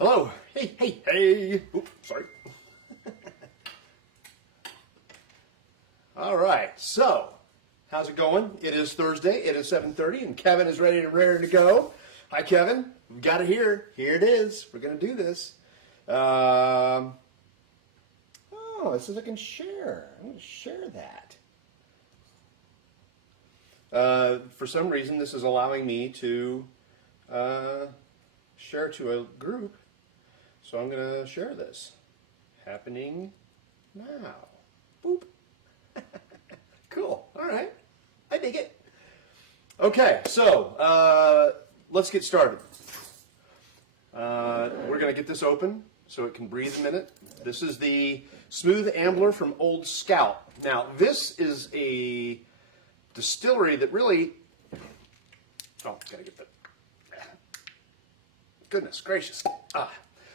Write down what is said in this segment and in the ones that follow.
Hello. Hey, hey, hey. Oops, sorry. All right. So, how's it going? It is Thursday. It is 7:30, and Kevin is ready to go. Hi, Kevin. We've got it here. Here it is. We're going to do this. Oh, it says I can share. I'm going to share that. For some reason, this is allowing me to share to a group. So I'm going to share this. Happening now. Boop. Cool. All right. I dig it. Okay, so let's get started. We're going to get this open so it can breathe a minute. This is the Smooth Ambler from Old Scout. Now, this is a distillery that really... Oh, gotta get that. Goodness gracious.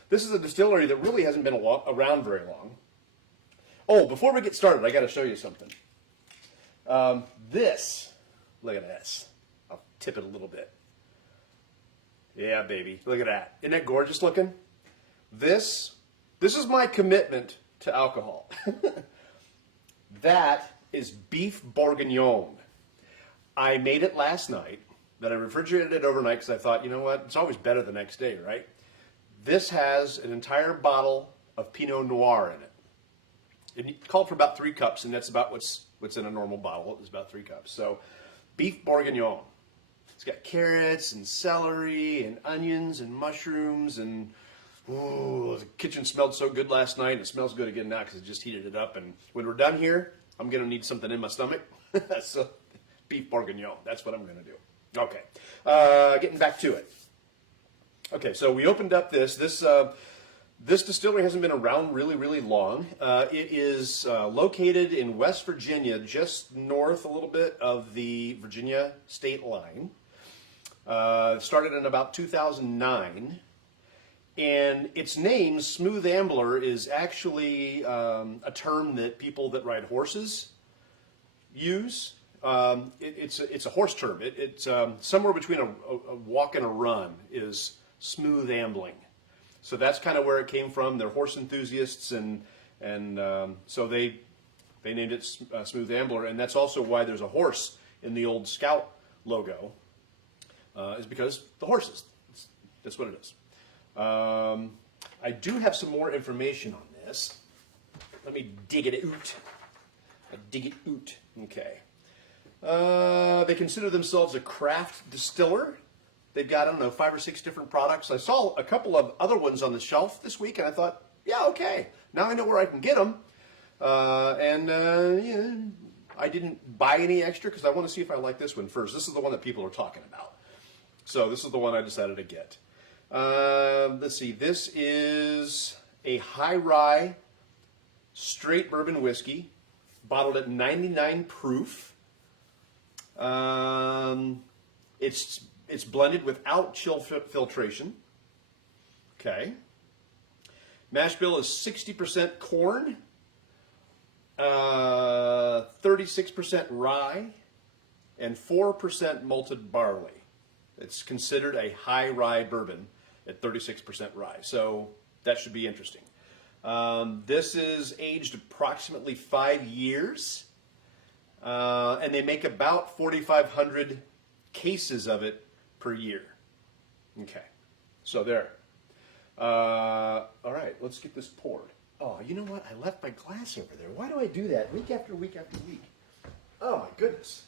This is a distillery that really hasn't been around very long. Oh, before we get started, I got to show you something. Look at this. I'll tip it a little bit. Yeah, baby. Look at that. Isn't that gorgeous looking? This is my commitment to alcohol. That is beef bourguignon. I made it last night. Then I refrigerated it overnight because I thought, you know what? It's always better the next day, right? This has an entire bottle of Pinot Noir in it. It called for about 3 cups, and that's about what's in a normal bottle. It's about 3 cups. So, beef bourguignon. It's got carrots and celery and onions and mushrooms and ooh, the kitchen smelled so good last night. It smells good again now because it just heated it up. And when we're done here, I'm going to need something in my stomach. So, beef bourguignon. That's what I'm going to do. Okay, getting back to it. Okay, so we opened up this distillery hasn't been around really long. It is located in West Virginia, just north a little bit of the Virginia state line. Started in about 2009. And its name, Smooth Ambler, is actually a term that people that ride horses use. It's a horse term. It's somewhere between a walk and a run is smooth ambling. So that's kind of where it came from. They're horse enthusiasts, and so they named it Smooth Ambler, and that's also why there's a horse in the Old Scout logo, is because the horses. That's what it is. I do have some more information on this. Let me dig it out. Dig it out. Okay. They consider themselves a craft distiller. They've got, I don't know, 5 or 6 different products. I saw a couple of other ones on the shelf this week, and I thought, yeah, okay. Now I know where I can get them. Yeah, I didn't buy any extra because I want to see if I like this one first. This is the one that people are talking about. So this is the one I decided to get. Let's see. This is a high rye straight bourbon whiskey, bottled at 99 proof. It's blended without chill filtration. Okay. Mash bill is 60% corn, 36% rye, and 4% malted barley. It's considered a high rye bourbon at 36% rye, so that should be interesting. This is aged approximately 5 years, and they make about 4,500 cases of it per year. Okay, so there. All right, let's get this poured. Oh, you know what? I left my glass over there. Why do I do that week after week after week? Oh, my goodness.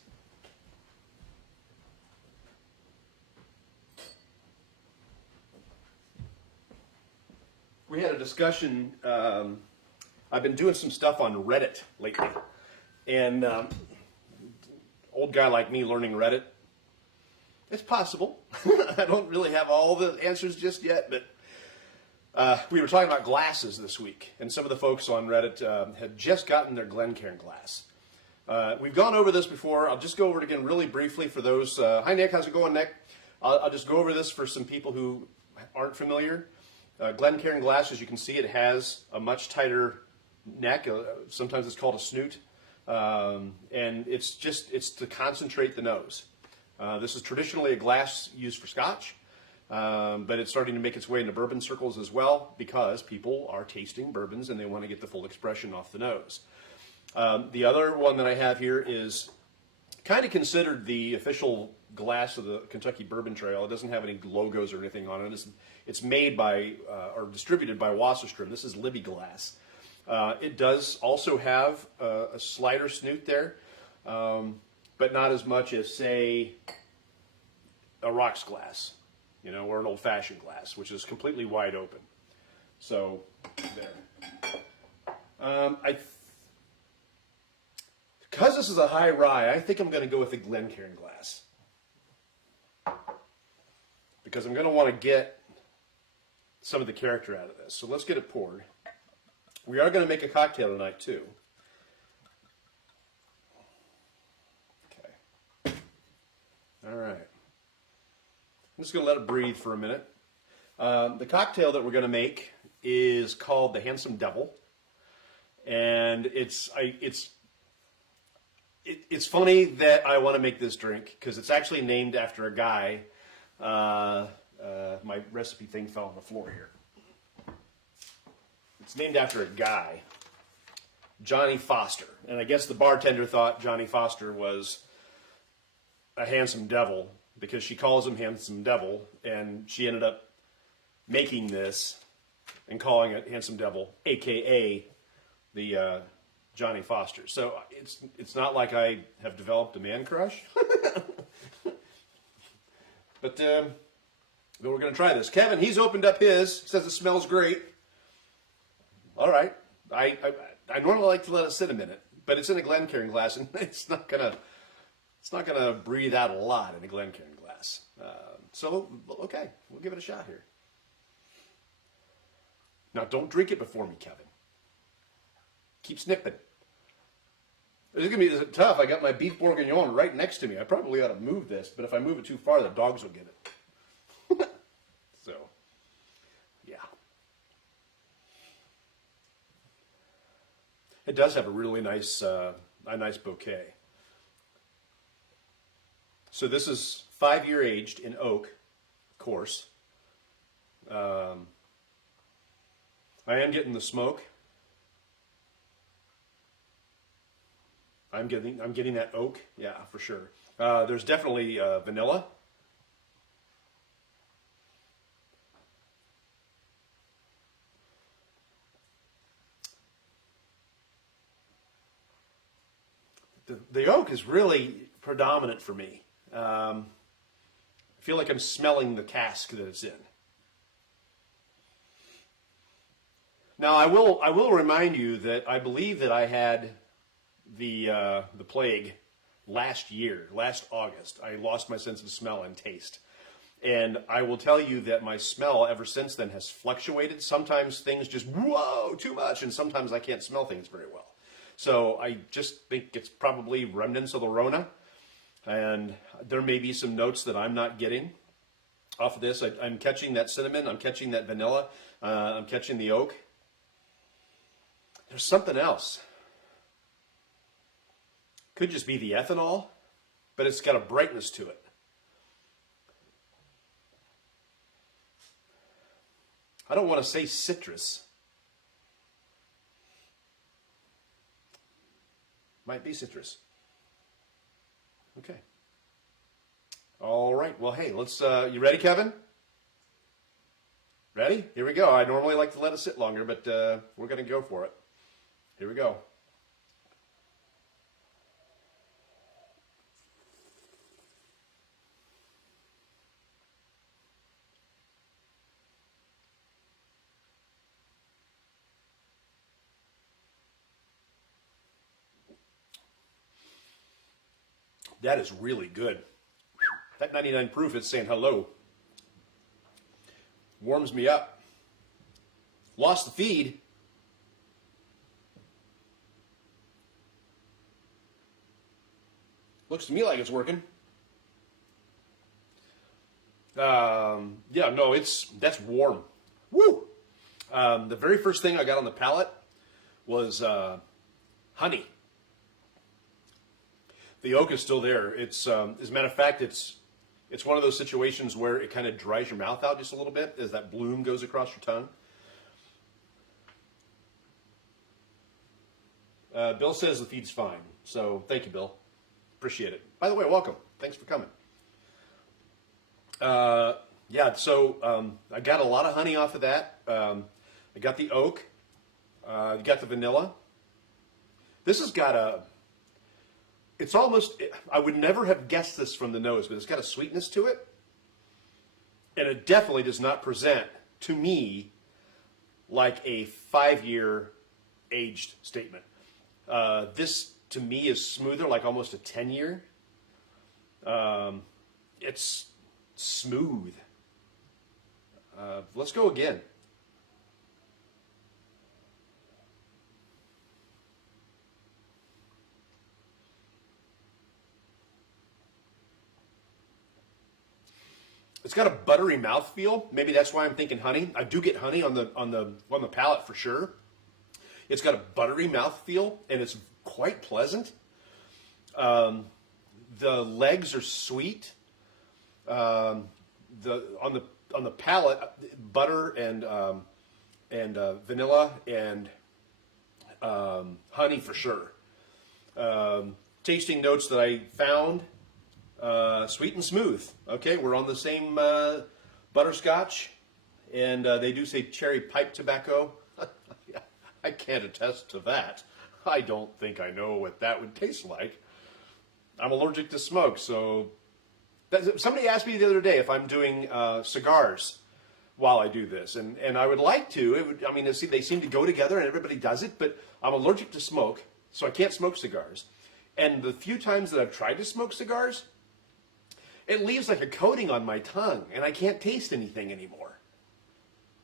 We had a discussion. I've been doing some stuff on Reddit lately. And old guy like me learning Reddit, it's possible. I don't really have all the answers just yet, but we were talking about glasses this week, and some of the folks on Reddit had just gotten their Glencairn glass. We've gone over this before. I'll just go over it again really briefly for those. Hi, Nick. How's it going, Nick? I'll just go over this for some people who aren't familiar. Glencairn glass, as you can see, it has a much tighter neck. Sometimes it's called a snoot. And it's to concentrate the nose. This is traditionally a glass used for scotch. But it's starting to make its way into bourbon circles as well because people are tasting bourbons and they want to get the full expression off the nose. The other one that I have here is kind of considered the official glass of the Kentucky Bourbon Trail. It doesn't have any logos or anything on it. It's made by or distributed by Wasserstrom. This is Libby glass. It does also have a slider snoot there, but not as much as, say, a rocks glass, you know, or an old-fashioned glass, which is completely wide open. So, there. Because this is a high rye, I think I'm going to go with the Glencairn glass. Because I'm going to want to get some of the character out of this. So let's get it poured. We are going to make a cocktail tonight, too. Okay. All right. I'm just going to let it breathe for a minute. The cocktail that we're going to make is called the Handsome Devil. And it's funny that I want to make this drink because it's actually named after a guy. My recipe thing fell on the floor here. It's named after a guy, Johnny Foster. And I guess the bartender thought Johnny Foster was a handsome devil because she calls him Handsome Devil, and she ended up making this and calling it Handsome Devil, a.k.a. the Johnny Foster. So it's not like I have developed a man crush. But we're going to try this. Kevin, he's opened up his, says it smells great. All right. I normally like to let it sit a minute, but it's in a Glencairn glass, and it's not gonna breathe out a lot in a Glencairn glass. So okay, we'll give it a shot here. Now don't drink it before me, Kevin. Keep snipping. It's gonna be tough. I got my beef bourguignon right next to me. I probably ought to move this, but if I move it too far, the dogs will get it. So, yeah. It does have a really nice, nice bouquet. So this is 5-year aged in oak, of course. I am getting the smoke. I'm getting that oak, yeah, for sure. There's definitely vanilla. The oak is really predominant for me. I feel like I'm smelling the cask that it's in. Now I will remind you that I believe that I had the plague last August. I lost my sense of smell and taste. And I will tell you that my smell ever since then has fluctuated. Sometimes things just, whoa, too much, and sometimes I can't smell things very well. So I just think it's probably remnants of the Rona, and there may be some notes that I'm not getting off of this. I'm catching that cinnamon, I'm catching that vanilla, I'm catching the oak. There's something else. Could just be the ethanol, but it's got a brightness to it. I don't want to say citrus. Might be citrus. Okay. All right. Well, hey, let's, you ready, Kevin? Ready? Here we go. I normally like to let it sit longer, but we're going to go for it. Here we go. That is really good. That 99 proof is saying hello. Warms me up. Lost the feed. Looks to me like it's working. Yeah, no, that's warm. Woo! The very first thing I got on the palate was honey. The oak is still there. It's, as a matter of fact, it's It's one of those situations where it kind of dries your mouth out just a little bit as that bloom goes across your tongue. Bill says the feed's fine. So thank you, Bill. Appreciate it. By the way, welcome. Thanks for coming. Yeah, so I got a lot of honey off of that. I got the oak. Got the vanilla. This has got a, it's almost, I would never have guessed this from the nose, but it's got a sweetness to it. And it definitely does not present, to me, like a 5-year aged statement. This, to me, is smoother, like almost a 10-year. It's smooth. Let's go again. It's got a buttery mouthfeel. Maybe that's why I'm thinking honey. I do get honey on the palate for sure. It's got a buttery mouthfeel, and it's quite pleasant. The legs are sweet. On the palate, butter and vanilla and honey for sure. Tasting notes that I found. Sweet and smooth. Okay, we're on the same butterscotch, and they do say cherry pipe tobacco. I can't attest to that. I don't think I know what that would taste like. I'm allergic to smoke, so somebody asked me the other day if I'm doing cigars while I do this, and I would like to. I mean, they seem to go together, and everybody does it, but I'm allergic to smoke, so I can't smoke cigars. And the few times that I've tried to smoke cigars, it leaves like a coating on my tongue, and I can't taste anything anymore.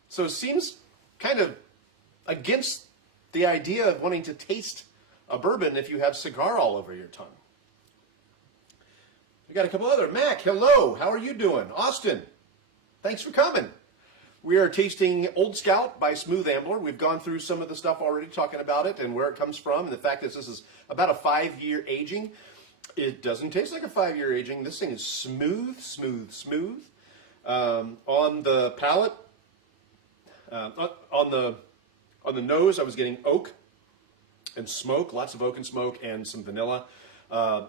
So it seems kind of against the idea of wanting to taste a bourbon if you have cigar all over your tongue. We got a couple other. Mac, hello. How are you doing? Austin, thanks for coming. We are tasting Old Scout by Smooth Ambler. We've gone through some of the stuff already, talking about it and where it comes from, and the fact that this is about a 5-year aging. It doesn't taste like a 5-year aging. This thing is smooth, smooth, smooth. On the palate, on the nose, I was getting oak and smoke, lots of oak and smoke, and some vanilla.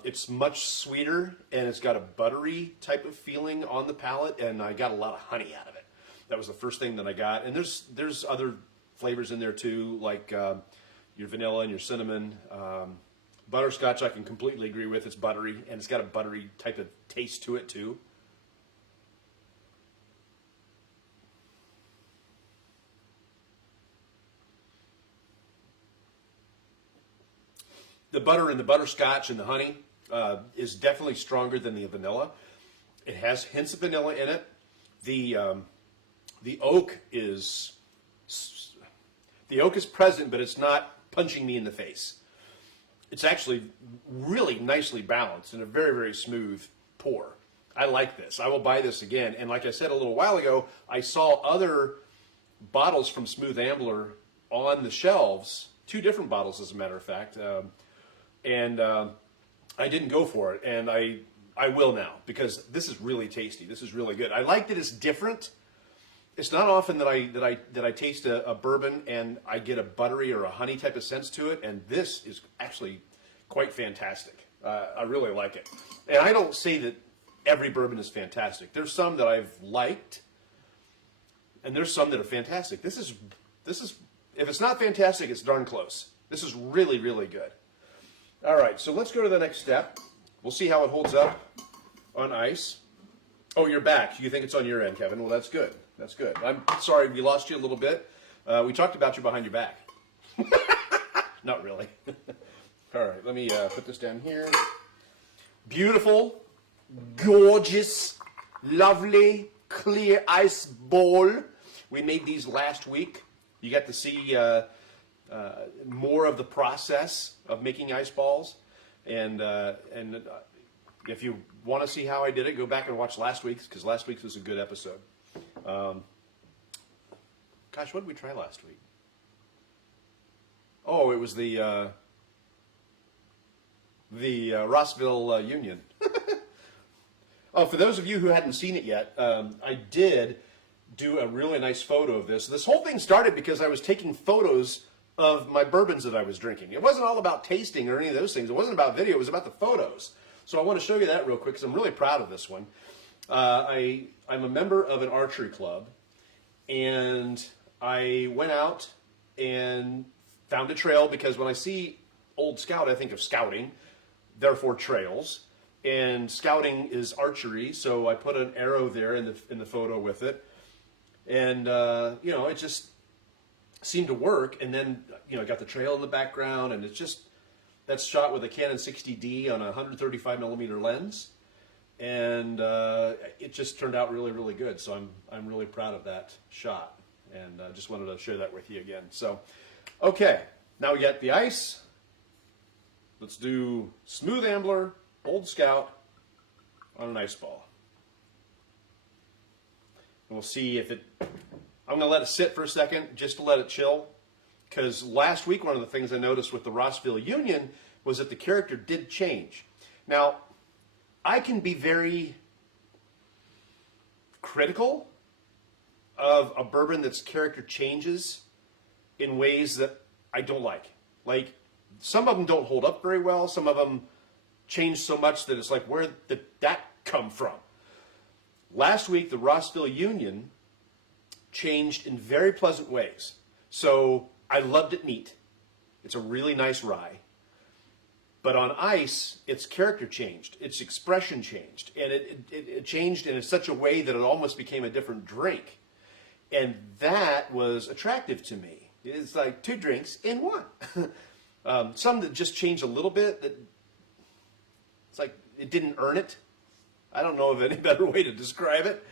It's much sweeter, and it's got a buttery type of feeling on the palate, and I got a lot of honey out of it. That was the first thing that I got. And there's other flavors in there too, like your vanilla and your cinnamon. Butterscotch I can completely agree with. It's buttery, and it's got a buttery type of taste to it too. The butter and the butterscotch and the honey is definitely stronger than the vanilla. It has hints of vanilla in it. The oak is present, but it's not punching me in the face. It's actually really nicely balanced and a very, very smooth pour. I like this. I will buy this again. And like I said a little while ago, I saw other bottles from Smooth Ambler on the shelves, 2 different bottles as a matter of fact, and I didn't go for it, and I will now, because this is really tasty. This is really good. I like that it's different. It's not often that I taste a bourbon and I get a buttery or a honey type of sense to it, and this is actually quite fantastic. I really like it. And I don't say that every bourbon is fantastic. There's some that I've liked, and there's some that are fantastic. This is if it's not fantastic, it's darn close. This is really, really good. All right, so let's go to the next step. We'll see how it holds up on ice. Oh, you're back. You think it's on your end, Kevin. Well, that's good. That's good. I'm sorry we lost you a little bit. We talked about you behind your back. Not really. All right, let me put this down here. Beautiful, gorgeous, lovely, clear ice ball. We made these last week. You got to see more of the process of making ice balls. And if you want to see how I did it, go back and watch last week's, because last week's was a good episode. Gosh, what did we try last week? Oh, it was the Rossville Union. Oh, for those of you who hadn't seen it yet, I did do a really nice photo of this. This whole thing started because I was taking photos of my bourbons that I was drinking. It wasn't all about tasting or any of those things. It wasn't about video. It was about the photos. So I want to show you that real quick because I'm really proud of this one. I'm a member of an archery club, and I went out and found a trail because when I see Old Scout, I think of scouting, therefore trails. And scouting is archery, so I put an arrow there in the photo with it, and you know, it just seemed to work. And then, you know, I got the trail in the background, and it's just, that's shot with a Canon 60D on a 135 millimeter lens, and it just turned out really, really good. So I'm really proud of that shot, and just wanted to share that with you again. So, okay, now we got the ice. Let's do Smooth Ambler, Old Scout on an ice ball. And we'll see if it, I'm going to let it sit for a second just to let it chill. Because last week, one of the things I noticed with the Rossville Union was that the character did change. Now, I can be very critical of a bourbon that's character changes in ways that I don't like. Like, some of them don't hold up very well. Some of them change so much that it's like, where did that come from? Last week, the Rossville Union changed in very pleasant ways. So I loved it neat. It's a really nice rye. But on ice, its character changed. Its expression changed. And it changed in such a way that it almost became a different drink. And that was attractive to me. It's like two drinks in one. Some that just changed a little bit, that it's like it didn't earn it. I don't know of any better way to describe it.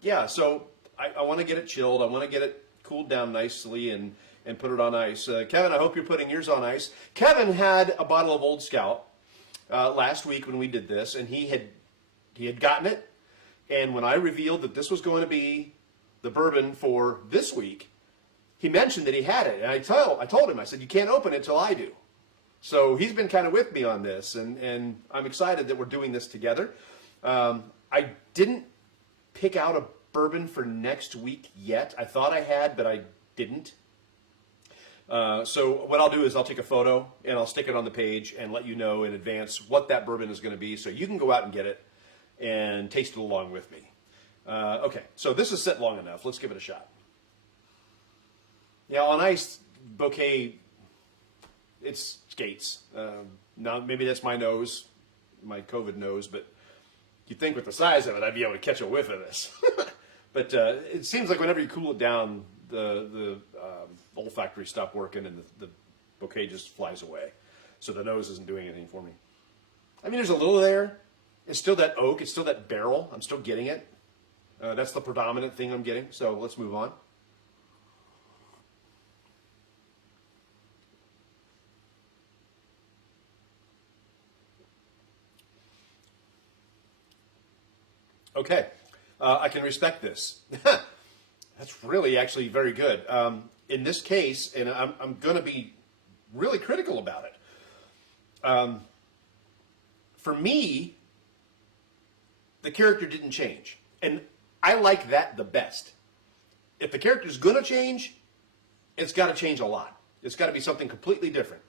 Yeah, so I want to get it chilled. I want to get it cooled down nicely and put it on ice. Kevin, I hope you're putting yours on ice. Kevin had a bottle of Old Scout last week when we did this, and he had gotten it. And when I revealed that this was going to be the bourbon for this week, he mentioned that he had it. And I told him, I said, you can't open it till I do. So he's been kind of with me on this, and I'm excited that we're doing this together. I didn't pick out a bourbon for next week yet. I thought I had, but I didn't. So what I'll do is I'll take a photo and I'll stick it on the page and let you know in advance what that bourbon is going to be, so you can go out and get it and taste it along with me. Okay, so this is set long enough. Let's give it a shot. Yeah, on ice, bouquet, it's skates. Now, maybe that's my nose, my COVID nose, but you'd think with the size of it, I'd be able to catch a whiff of this. But it seems like whenever you cool it down, the olfactory stop working and the bouquet just flies away. So the nose isn't doing anything for me. I mean, there's a little there. It's still that oak. It's still that barrel. I'm still getting it. That's the predominant thing I'm getting. So let's move on. Okay, I can respect this. That's really actually very good. In this case, and I'm going to be really critical about it. For me, the character didn't change. And I like that the best. If the character's going to change, it's got to change a lot. It's got to be something completely different.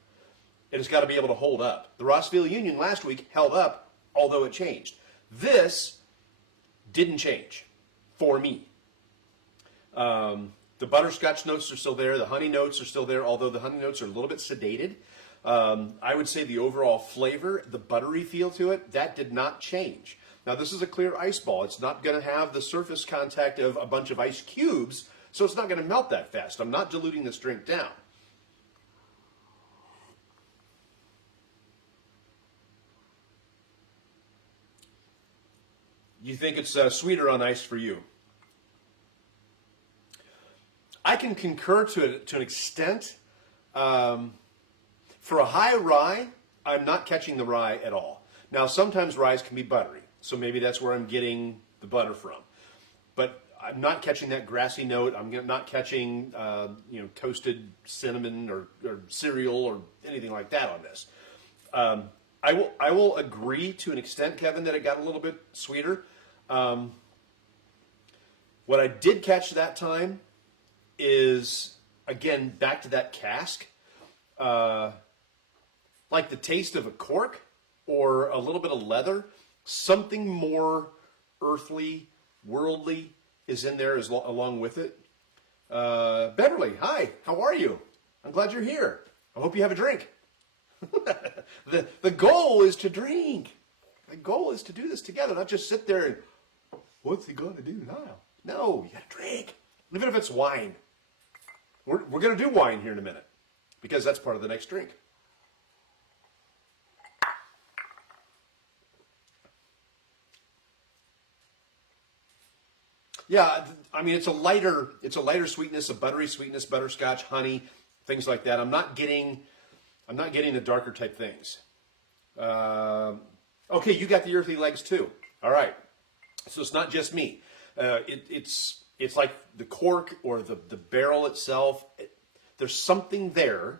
And it's got to be able to hold up. The Rossville Union last week held up, although it changed. This didn't change for me. The butterscotch notes are still there. The honey notes are still there, although the honey notes are a little bit sedated. I would say the overall flavor, the buttery feel to it, that did not change. Now, this is a clear ice ball. It's not going to have the surface contact of a bunch of ice cubes, so it's not going to melt that fast. I'm not diluting this drink down. You think it's sweeter on ice for you? I can concur to an extent. For a high rye, I'm not catching the rye at all. Now, sometimes ryes can be buttery, so maybe that's where I'm getting the butter from. But I'm not catching that grassy note. I'm not catching toasted cinnamon or cereal or anything like that on this. I will agree to an extent, Kevin, that it got a little bit sweeter. What I did catch that time is, again, back to that cask, like the taste of a cork or a little bit of leather. Something more earthly, worldly is in there along with it. Beverly, hi, how are you? I'm glad you're here. I hope you have a drink. The goal is to drink. The goal is to do this together, not just sit there and, what's he going to do now? No, you got to drink. Even if it's wine. We're going to do wine here in a minute because that's part of the next drink. Yeah, I mean it's a lighter sweetness, a buttery sweetness, butterscotch, honey, things like that. I'm not getting the darker type things. Okay, you got the earthy legs too. All right, so it's not just me. It's like the cork or the barrel itself. There's something there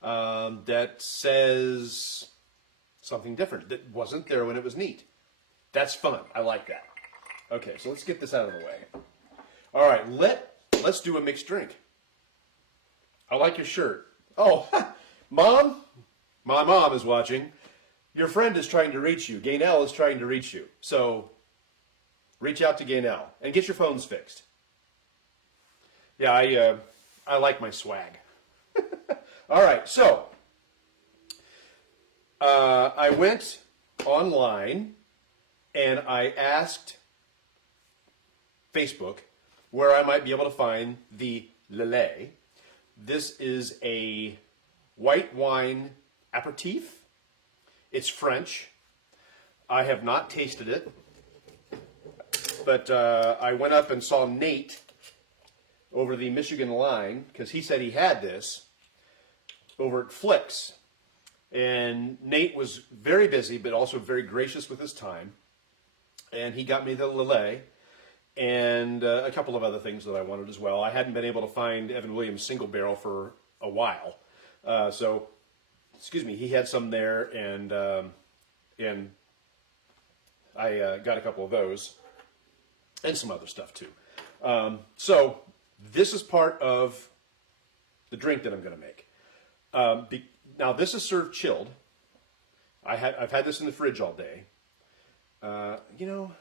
that says something different that wasn't there when it was neat. That's fun. I like that. Okay, so let's get this out of the way. All right, let's do a mixed drink. I like your shirt. Oh, Mom, my mom is watching. Your friend is trying to reach you. Gaynell is trying to reach you. So reach out to Gaynell and get your phones fixed. Yeah, I like my swag. All right, so I went online and I asked Facebook where I might be able to find the Lillet. This is a white wine aperitif. It's French. I have not tasted it, but I went up and saw Nate over the Michigan line because he said he had this over at Flicks. And Nate was very busy, but also very gracious with his time. And he got me the Lillet and a couple of other things that I wanted as well. I hadn't been able to find Evan Williams single barrel for a while. So, excuse me, he had some there, and I got a couple of those and some other stuff too. So this is part of the drink that I'm going to make. Now this is served chilled. I've had this in the fridge all day. You know,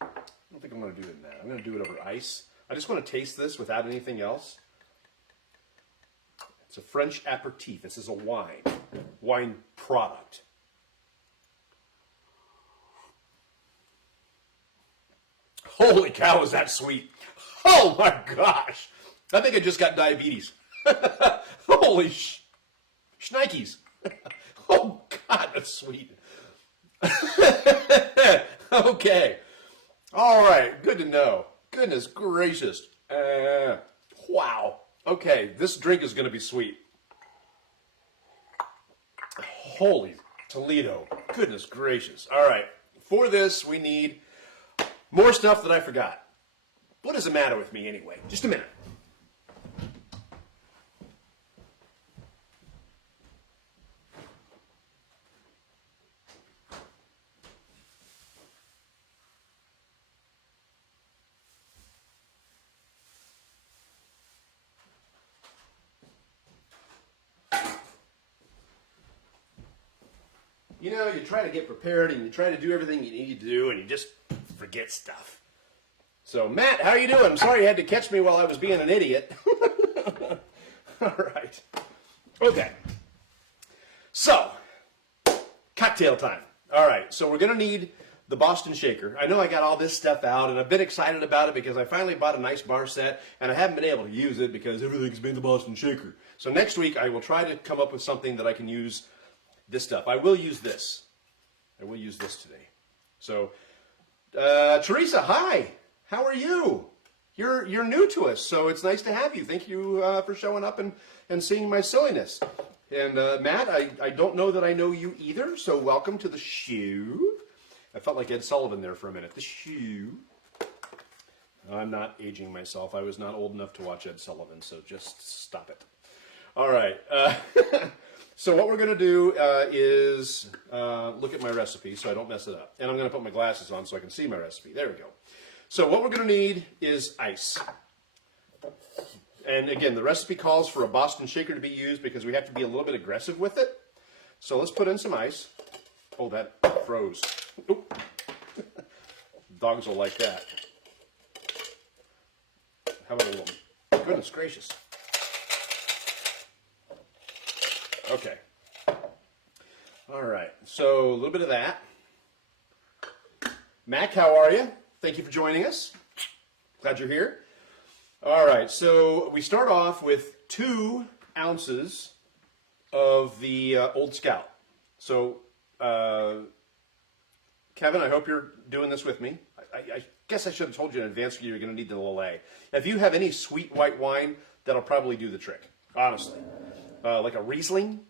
I don't think I'm going to do it in that. I'm going to do it over ice. I just want to taste this without anything else. It's a French aperitif. This is a wine product. Holy cow, is that sweet? Oh my gosh. I think I just got diabetes. Holy shnikes. Oh God, that's sweet. Okay. All right, good to know. Goodness gracious. Wow. Okay, this drink is going to be sweet. Holy Toledo. Goodness gracious. All right, for this we need more stuff that I forgot. What is the matter with me anyway? Just a minute. You know, you try to get prepared and you try to do everything you need to do and you just forget stuff. So, Matt, how are you doing? I'm sorry you had to catch me while I was being an idiot. All right. Okay. So, cocktail time. All right, so we're going to need the Boston Shaker. I know I got all this stuff out and I've been excited about it because I finally bought a nice bar set and I haven't been able to use it because everything's been the Boston Shaker. So next week I will try to come up with something that I can use this stuff. I will use this. I will use this today. So, Teresa, hi. How are you? You're new to us, so it's nice to have you. Thank you for showing up and seeing my silliness. And Matt, I don't know that I know you either, so welcome to the show. I felt like Ed Sullivan there for a minute. The shoe. I'm not aging myself. I was not old enough to watch Ed Sullivan, so just stop it. All right. So what we're going to do is look at my recipe so I don't mess it up. And I'm going to put my glasses on so I can see my recipe. There we go. So what we're going to need is ice. And again, the recipe calls for a Boston shaker to be used because we have to be a little bit aggressive with it. So let's put in some ice. Oh, that froze. Oop. Dogs will like that. How about a little? Goodness gracious. Okay. All right. So a little bit of that. Mac, how are you? Thank you for joining us. Glad you're here. All right. So we start off with 2 ounces of the Old Scout. So, Kevin, I hope you're doing this with me. I guess I should have told you in advance you're going to need the Lillet. If you have any sweet white wine, that'll probably do the trick, honestly. Like a Riesling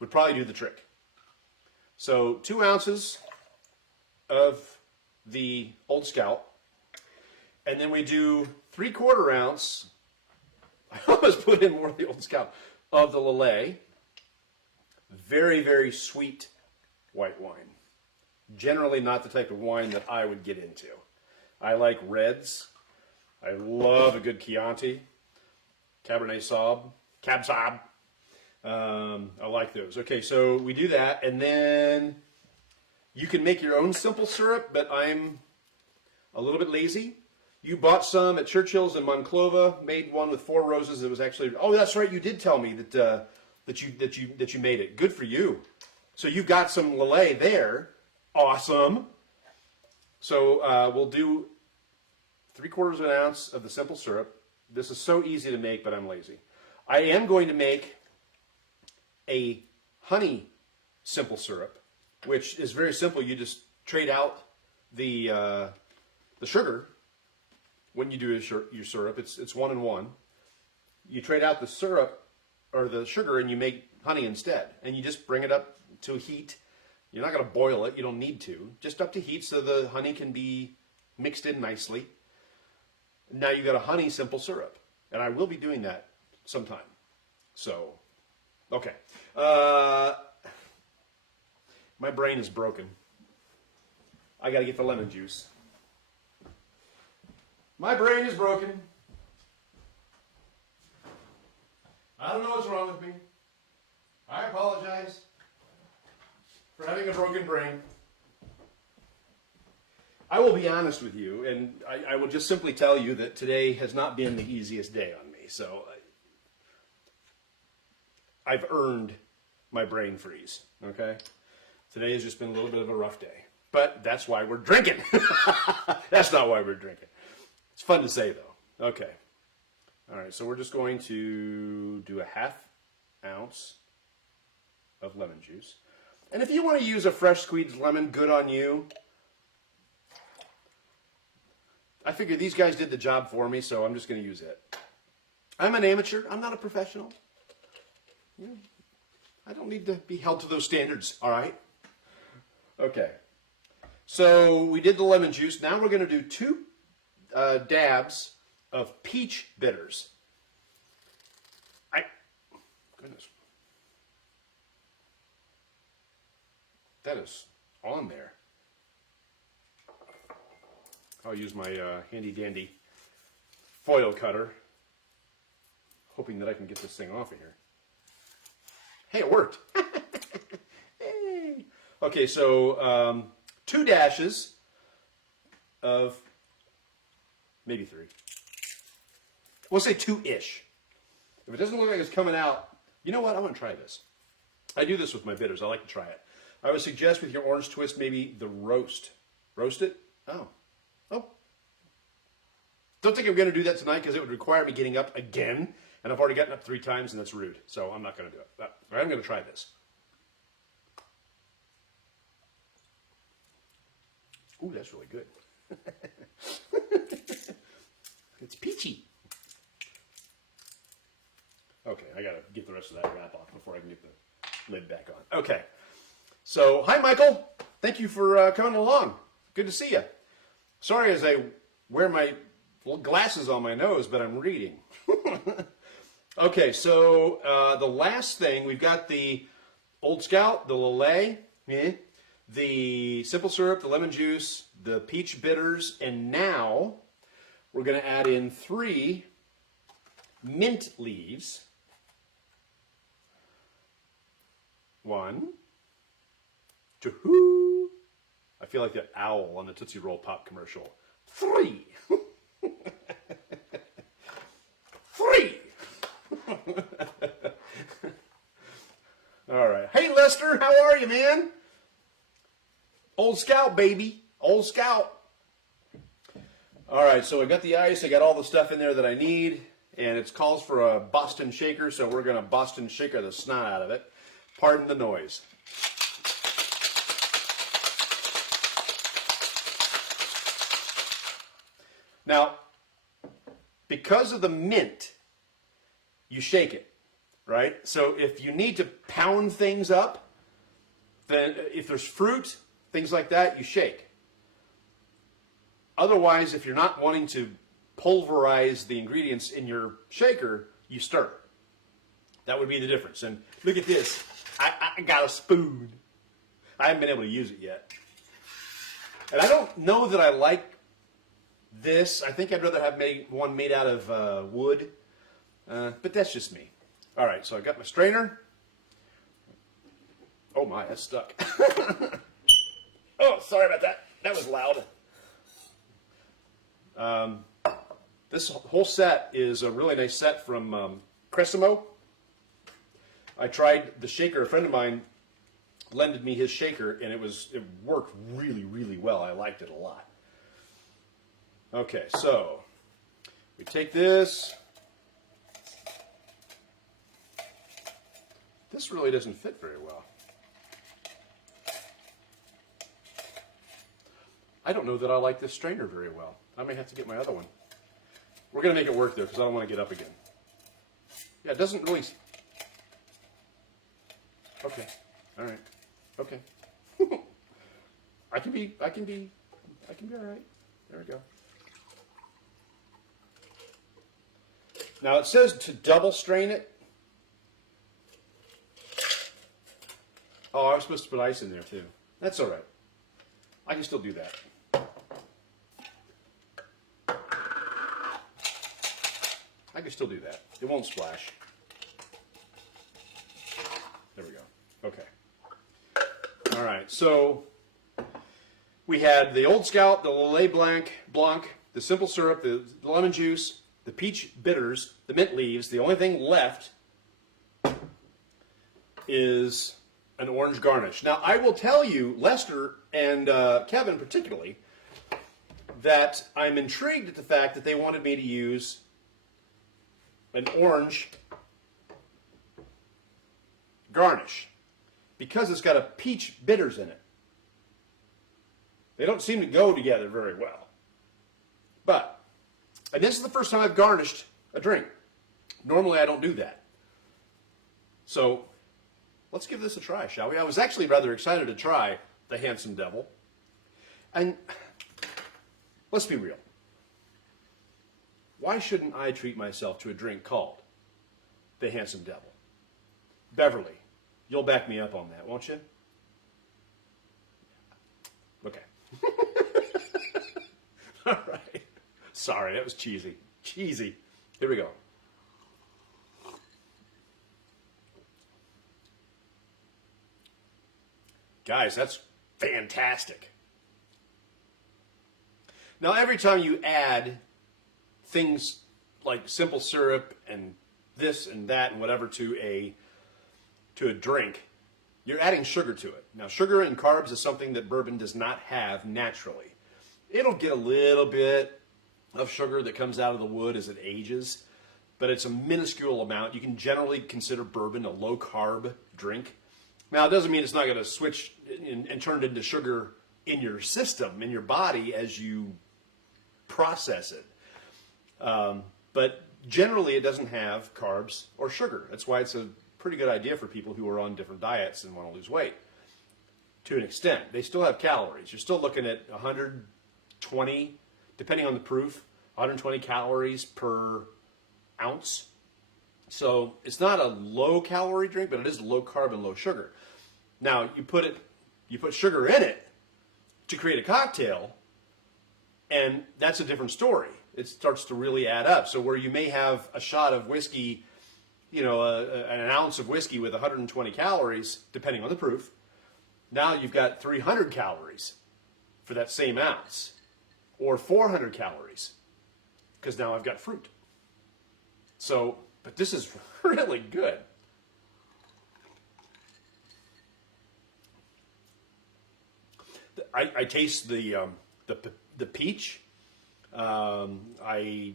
would probably do the trick. So 2 ounces of the Old Scout. And then we do 3/4 ounce, I almost put in more of the Old Scout, of the Lillet. Very, very sweet white wine. Generally not the type of wine that I would get into. I like reds. I love a good Chianti, Cabernet Sauv, Cab Sauv. I like those. Okay, so we do that, and then you can make your own simple syrup, but I'm a little bit lazy. You bought some at Churchill's in Monclova, made one with 4 roses. It was actually, oh, that's right, you did tell me that you made it. Good for you. So you've got some Lillet there. Awesome. So we'll do 3/4 of an ounce of the simple syrup. This is so easy to make, but I'm lazy. I am going to make a honey simple syrup, which is very simple. You just trade out the sugar when you do your syrup. It's 1 and 1. You trade out the syrup or the sugar and you make honey instead, and you just bring it up to heat. You're not going to boil it. You don't need to. Just up to heat so the honey can be mixed in nicely. Now you got a honey simple syrup, and I will be doing that sometime. So, okay. My brain is broken. I got to get the lemon juice. My brain is broken. I don't know what's wrong with me. I apologize for having a broken brain. I will be honest with you, and I will just simply tell you that today has not been the easiest day on me. So I've earned my brain freeze, okay? Today has just been a little bit of a rough day. But that's why we're drinking. That's not why we're drinking. It's fun to say, though. Okay. All right, so we're just going to do a 1/2 ounce of lemon juice. And if you want to use a fresh squeezed lemon, good on you. I figure these guys did the job for me, so I'm just going to use it. I'm an amateur. I'm not a professional. I don't need to be held to those standards, all right? Okay. So we did the lemon juice. Now we're going to do 2 dabs of peach bitters. Goodness. That is on there. I'll use my handy dandy foil cutter, hoping that I can get this thing off of here. Hey, it worked. Hey. Okay, so 2 dashes of maybe 3. We'll say 2-ish. If it doesn't look like it's coming out, you know what? I'm going to try this. I do this with my bitters. I like to try it. I would suggest with your orange twist maybe the roast. Roast it? Oh. Don't think I'm going to do that tonight because it would require me getting up again. And I've already gotten up 3 times and that's rude. So I'm not going to do it. But I'm going to try this. Ooh, that's really good. It's peachy. Okay, I got to get the rest of that wrap off before I can get the lid back on. Okay. So, hi, Michael. Thank you for coming along. Good to see you. Sorry as I wear my glasses on my nose, but I'm reading. Okay, so the last thing, we've got the Old Scout, the Lillet, the simple syrup, the lemon juice, the peach bitters, and now we're going to add in 3 mint leaves. 1, 2, I feel like the owl on the Tootsie Roll Pop commercial. 3. 3. All right. Hey, Lester, how are you, man? Old Scout, baby. Old Scout. All right, so I got the ice. I got all the stuff in there that I need, and it calls for a Boston shaker, so we're going to Boston shaker the snot out of it. Pardon the noise. Now, because of the mint, you shake it, right? So if you need to pound things up, then if there's fruit, things like that, you shake. Otherwise, if you're not wanting to pulverize the ingredients in your shaker, you stir. That would be the difference. And look at this. I got a spoon. I haven't been able to use it yet. And I don't know that I like this. I think I'd rather have one made out of wood. But that's just me. All right, so I got my strainer. Oh my, that's stuck. Oh, sorry about that. That was loud. This whole set is a really nice set from Cressimo. I tried the shaker. A friend of mine lended me his shaker, and it worked really, really well. I liked it a lot. Okay, so we take this. This really doesn't fit very well. I don't know that I like this strainer very well. I may have to get my other one. We're going to make it work, though, because I don't want to get up again. Yeah, it doesn't really... Okay. All right. Okay. I can be all right. There we go. Now, it says to double strain it. Oh, I was supposed to put ice in there, too. That's all right. I can still do that. I can still do that. It won't splash. There we go. Okay. All right. So we had the Old Scout, the Lillet Blanc, the simple syrup, the lemon juice, the peach bitters, the mint leaves. The only thing left is an orange garnish. Now, I will tell you, Lester and Kevin particularly, that I'm intrigued at the fact that they wanted me to use an orange garnish because it's got a peach bitters in it. They don't seem to go together very well. But, and this is the first time I've garnished a drink. Normally I don't do that. So, let's give this a try, shall we? I was actually rather excited to try the Handsome Devil. And let's be real. Why shouldn't I treat myself to a drink called the Handsome Devil? Beverly, you'll back me up on that, won't you? Okay. All right. Sorry, that was cheesy. Cheesy. Here we go. Guys, that's fantastic. Now, every time you add things like simple syrup and this and that and whatever to a drink, you're adding sugar to it. Now, sugar and carbs is something that bourbon does not have naturally. It'll get a little bit of sugar that comes out of the wood as it ages, but it's a minuscule amount. You can generally consider bourbon a low-carb drink. Now, it doesn't mean it's not going to switch and turn it into sugar in your system, in your body, as you process it. But generally, it doesn't have carbs or sugar. That's why it's a pretty good idea for people who are on different diets and want to lose weight. To an extent, they still have calories. You're still looking at 120, depending on the proof, 120 calories per ounce. So it's not a low-calorie drink, but it is low carb and low sugar. Now you put sugar in it to create a cocktail, and that's a different story. It starts to really add up. So where you may have a shot of whiskey, you know, an ounce of whiskey with 120 calories, depending on the proof, now you've got 300 calories for that same ounce, or 400 calories, because now I've got fruit. So, but this is really good. I taste the peach. The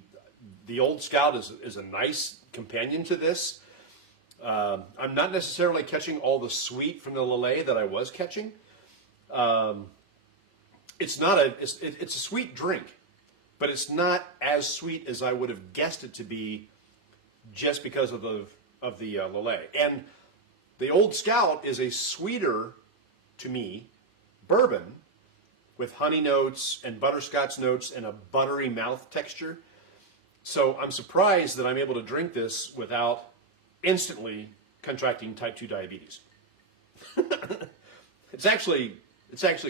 Old Scout is a nice companion to this. I'm not necessarily catching all the sweet from the Lillet that I was catching. It's a sweet drink, but it's not as sweet as I would have guessed it to be, just because of the Lillet. And the Old Scout is a sweeter, to me, bourbon with honey notes and butterscotch notes and a buttery mouth texture. So I'm surprised that I'm able to drink this without instantly contracting type 2 diabetes. It's actually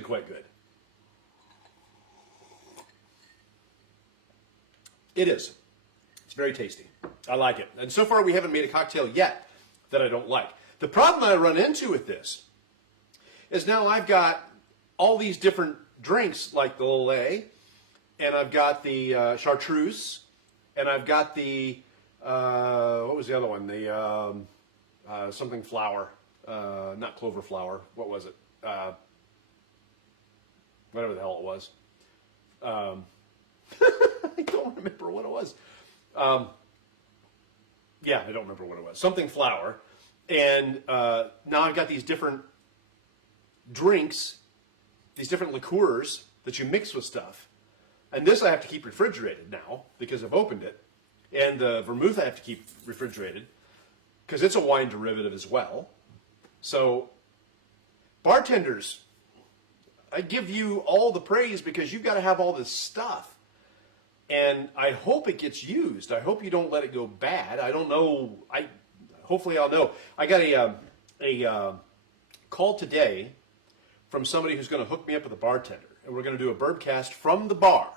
quite good. It is. It's very tasty. I like it. And so far we haven't made a cocktail yet that I don't like. The problem I run into with this is now I've got all these different drinks like the Lillet, and I've got the chartreuse, and I've got the, what was the other one? The something flower, not clover flower. What was it? Whatever the hell it was. I don't remember what it was. Yeah, I don't remember what it was. Something flower. And now I've got these different drinks, these different liqueurs that you mix with stuff. And this I have to keep refrigerated now because I've opened it. And the vermouth I have to keep refrigerated because it's a wine derivative as well. So bartenders, I give you all the praise because you've got to have all this stuff. And I hope it gets used. I hope you don't let it go bad. I don't know. Hopefully I'll know. I got a call today from somebody who's going to hook me up with a bartender. And we're going to do a Bourbcast from the bar.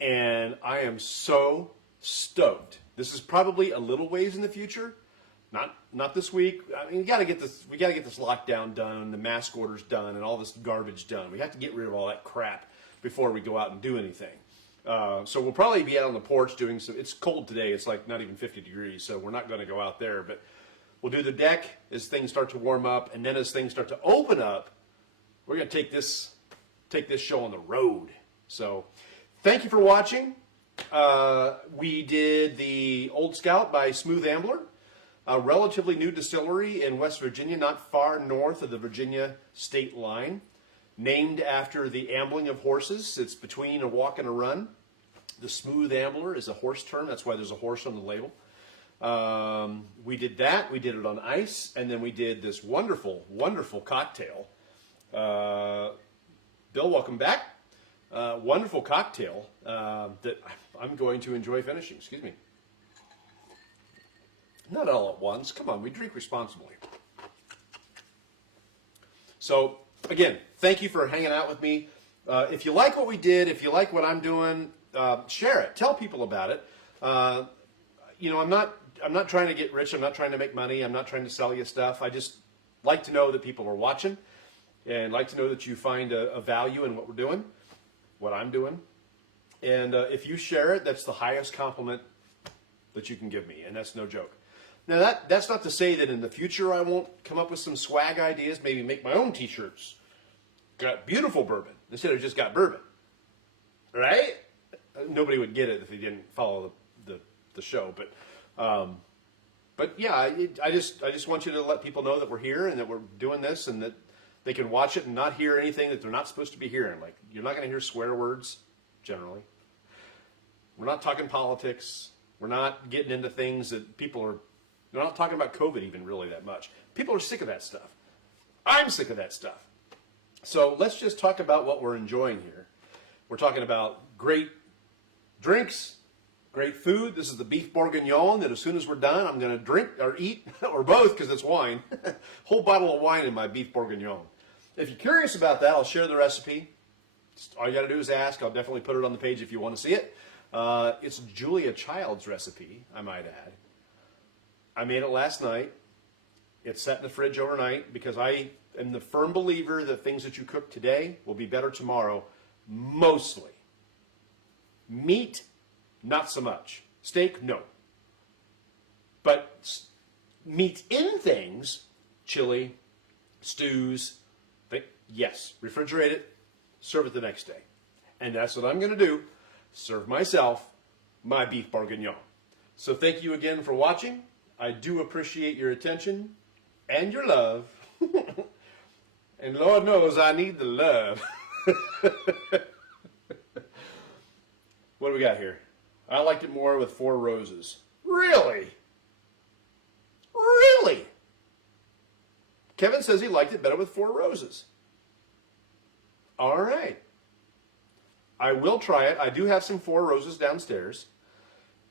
And I am so stoked. This is probably a little ways in the future. Not this week. I mean, we got to get this lockdown done, the mask orders done, and all this garbage done. We have to get rid of all that crap before we go out and do anything. So we'll probably be out on the porch doing some, it's cold today, it's like not even 50 degrees, so we're not going to go out there, but we'll do the deck as things start to warm up, and then as things start to open up, we're going to take this show on the road. So thank you for watching. We did the Old Scout by Smooth Ambler, a relatively new distillery in West Virginia, not far north of the Virginia state line, named after the ambling of horses. It's between a walk and a run. The Smooth Ambler is a horse term. That's why there's a horse on the label. We did that. We did it on ice. And then we did this wonderful, wonderful cocktail. Bill, welcome back. Wonderful cocktail that I'm going to enjoy finishing. Excuse me. Not all at once. Come on, we drink responsibly. So, again, thank you for hanging out with me. If you like what we did, if you like what I'm doing, share it. Tell people about it. You know, I'm not trying to get rich. I'm not trying to make money. I'm not trying to sell you stuff. I just like to know that people are watching, and like to know that you find a value in what we're doing, what I'm doing. And if you share it, that's the highest compliment that you can give me, and that's no joke. Now, that's not to say that in the future I won't come up with some swag ideas, maybe make my own t-shirts. Got beautiful bourbon instead of just got bourbon. Right? Nobody would get it if they didn't follow the show. But yeah, I just want you to let people know that we're here and that we're doing this and that they can watch it and not hear anything that they're not supposed to be hearing. Like, you're not going to hear swear words, generally. We're not talking politics. We're not getting into things that we're not talking about COVID even really that much. People are sick of that stuff. I'm sick of that stuff. So let's just talk about what we're enjoying here. We're talking about great drinks, Great food. This is the beef bourguignon that as soon as we're done, I'm going to drink or eat, or both because it's wine. Whole bottle of wine in my beef bourguignon. If you're curious about that, I'll share the recipe. All you got to do is ask. I'll definitely put it on the page if you want to see it. It's Julia Child's recipe, I might add. I made it last night. It's set in the fridge overnight because I am the firm believer that things that you cook today will be better tomorrow, mostly. Meat, not so much. Steak, no. But meat in things, chili, stews, yes. Refrigerate it, serve it the next day. And that's what I'm going to do. Serve myself my beef bourguignon. So thank you again for watching. I do appreciate your attention and your love. And Lord knows I need the love. What do we got here? I liked it more with 4 roses. Really? Really? Kevin says he liked it better with 4 roses. All right. I will try it. I do have some 4 roses downstairs.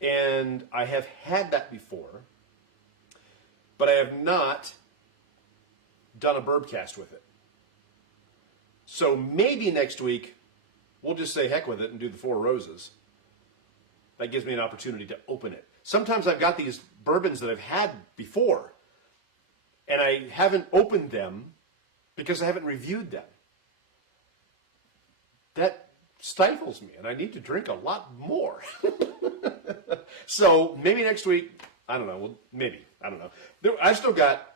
And I have had that before. But I have not done a Bourbcast with it. So maybe next week, we'll just say heck with it and do the 4 roses. That gives me an opportunity to open it. Sometimes I've got these bourbons that I've had before, and I haven't opened them because I haven't reviewed them. That stifles me, and I need to drink a lot more. So maybe next week, I don't know, well, maybe, I don't know. I've still got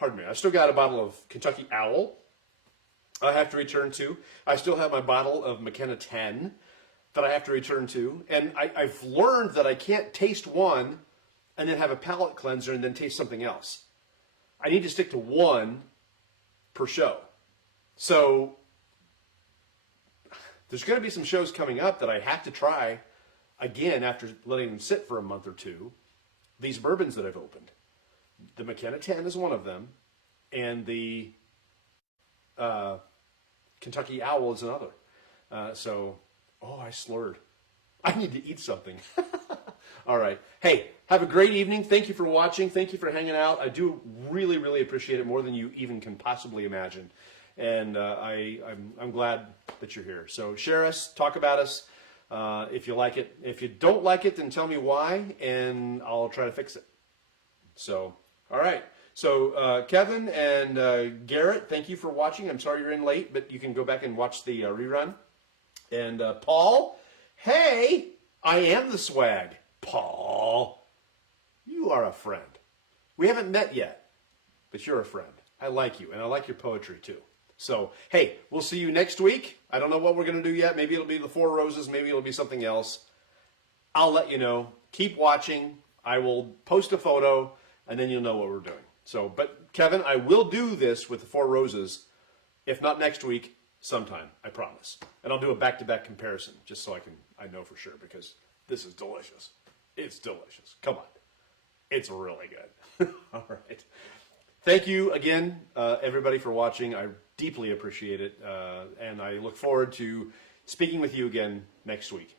a bottle of Kentucky Owl I have to return to. I still have my bottle of McKenna 10 that I have to return to. And I've learned that I can't taste one and then have a palate cleanser and then taste something else. I need to stick to one per show. So there's going to be some shows coming up that I have to try again after letting them sit for a month or two. These bourbons that I've opened. The McKenna 10 is one of them. And the Kentucky Owl is another. Oh, I slurred. I need to eat something. All right. Hey, have a great evening. Thank you for watching. Thank you for hanging out. I do really, really appreciate it more than you even can possibly imagine. And I'm glad that you're here. So share us, talk about us if you like it. If you don't like it, then tell me why, and I'll try to fix it. So, all right. So Kevin and Garrett, thank you for watching. I'm sorry you're in late, but you can go back and watch the rerun. And Paul, hey, I am the swag. Paul, you are a friend. We haven't met yet, but you're a friend. I like you, and I like your poetry too. So, hey, we'll see you next week. I don't know what we're going to do yet. Maybe it'll be the 4 roses. Maybe it'll be something else. I'll let you know. Keep watching. I will post a photo, and then you'll know what we're doing. So, but Kevin, I will do this with the 4 roses, if not next week, sometime, I promise. And I'll do a back-to-back comparison, just so I know for sure, because this is delicious. It's delicious. Come on. It's really good. All right. Thank you again, everybody, for watching. I deeply appreciate it, and I look forward to speaking with you again next week.